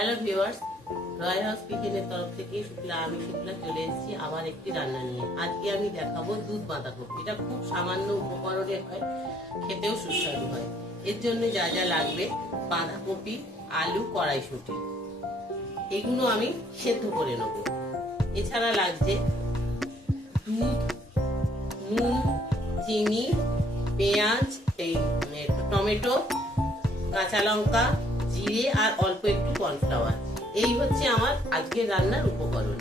Hello viewers, রয় house কিচেনের তরফ থেকে আমি শুক্লা চলে এসেছি আবার একটি রান্না নিয়ে। আজকে আমি দেখাবো দুধ বাঁধাকপি। এটা খুব সামান্য উপকরণে হয়, খেতেও সুস্বাদু হয়। এর জন্য যা যা লাগবে: বাঁধাকপি, আলু, কড়াইশুঁটি, এগুলো আমি সেদ্ধ করে নেব। এছাড়া লাগছে দুধ, নুন, চিনি, পেঁয়াজ, টমেটো, কাঁচা লঙ্কা, জিরে আর অল্প একটু কর্নফ্লাওয়ার। এই হচ্ছে আমার আজকের রান্নার উপকরণ।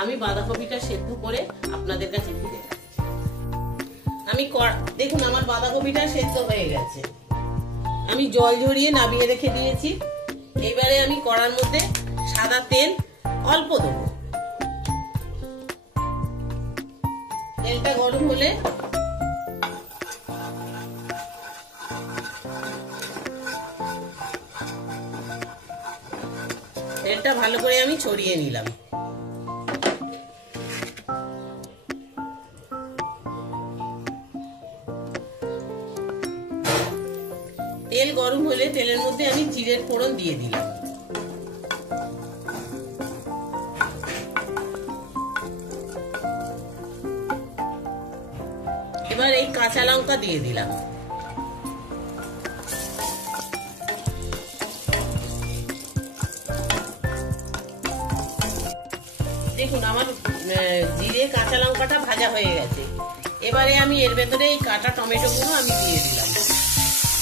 আমি বাঁধাকপিটা সেদ্ধ করে আপনাদের কাছে ফিরে আসছি। দেখুন, আমার বাঁধাকপিটা সেদ্ধ হয়ে গেছে। আমি জল ঝরিয়ে নামিয়ে রেখে দিয়েছি। এবারে আমি কড়ার মধ্যে সাদা তেল অল্প দেবো। তেলটা গরম হলে তেলটা ভালো করে আমি ছড়িয়ে নিলাম। তেল গরম হলে তেলের মধ্যে আমি জিরের ফোড়ন দিয়ে দিলাম। এবার এই কাঁচা লঙ্কা দিয়ে দিলাম। দেখুন, আমার জিরে কাঁচা লঙ্কাটা ভাজা হয়ে গেছে। এবারে আমি এর ভেতরে এই কাটা টমেটো গুলো আমি দিয়ে দিলাম।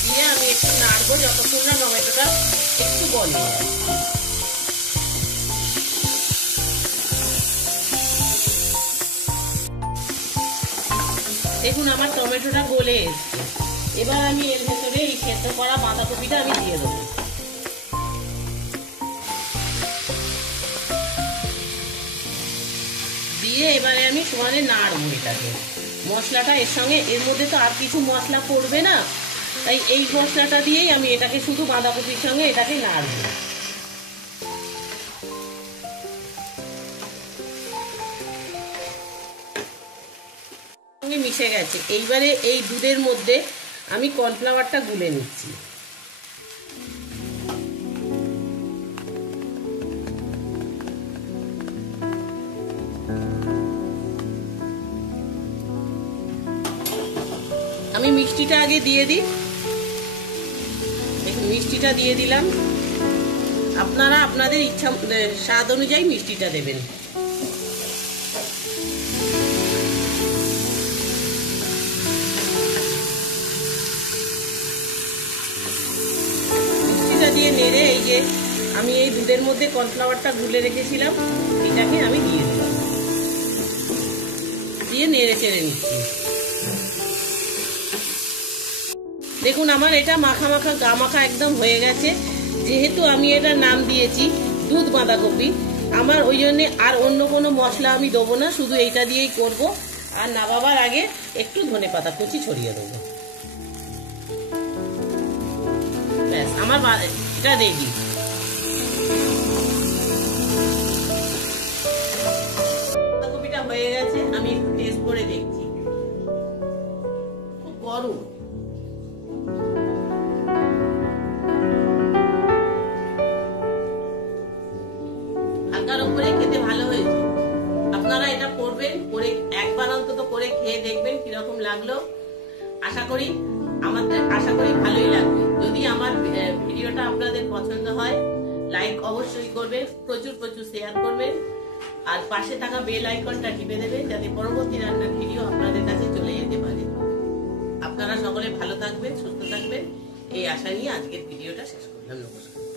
দিয়ে আমি একটু নাড়বো যতক্ষণ না টমেটোটা একটু গলে যায়। দেখুন, আমার টমেটোটা গলে এসছে। এবার আমি এর ভেতরে এই সেদ্ধ করা বাঁধাকপিটা আমি দিয়ে দেবো। দিয়ে এবারে আমি সমানে নাড়বো এটাকে। মশলাটা এর মধ্যে তো আর কিছু মশলা পড়বে না, তাই এই মশলাটা দিয়েই আমি এটাকে শুধু বাঁধাকপির সঙ্গে এটাকে নাড়বো। মিশে গেছে। এইবারে এই দুধের মধ্যে আমি কর্নফ্লাওয়ারটা গুলে নিচ্ছি। আমি মিষ্টিটা আগে দিয়ে দিই। দেখুন, মিষ্টিটা দিয়ে দিলাম। আপনারা আপনাদের ইচ্ছা স্বাদ অনুযায়ী মিষ্টিটা দেবেন। মিষ্টিটা দিয়ে নেড়ে এই যে আমি এই দুধের মধ্যে কর্নফ্লাওয়ারটা গুলে রেখেছিলাম, এটাকে আমি দিয়ে দিলাম। দিয়ে নেড়ে চেড়ে নিচ্ছি। দেখুন, আমার এটা মাখা মাখা গা মাখা একদম হয়ে গেছে। যেহেতু আমি এটার নাম দিয়েছি দুধ বাঁধাকপি, আমার ওই জন্যে আর অন্য কোনো মশলা আমি দেবো না, শুধু এইটা দিয়েই করব। আর নামাবার আগে একটু ধনেপাতা কুচি ছড়িয়ে দেবো। ব্যাস, আমার এটা রেডি। বাঁধাকপিটা হয়ে গেছে। আমি একটু টেস্ট করে দেখছি। খুব গরম। করে খেতে ভালো হয়েছে। আপনারা এটা করবেন, করে একবার অন্তত করে খেয়ে দেখবেন কিরকম লাগলো। আশা করি ভালোই লাগবে। যদি আমার ভিডিওটা আপনাদের পছন্দ হয়, লাইক অবশ্যই করবেন, প্রচুর প্রচুর শেয়ার করবেন, আর পাশে থাকা বেল আইকনটা টিপে দেবেন যাতে পরবর্তী রান্নার ভিডিও আপনাদের কাছে চলে যেতে পারে। আপনারা সকলে ভালো থাকবেন, সুস্থ থাকবেন, এই আশা নিয়ে আজকের ভিডিওটা শেষ করলাম। নমস্কার।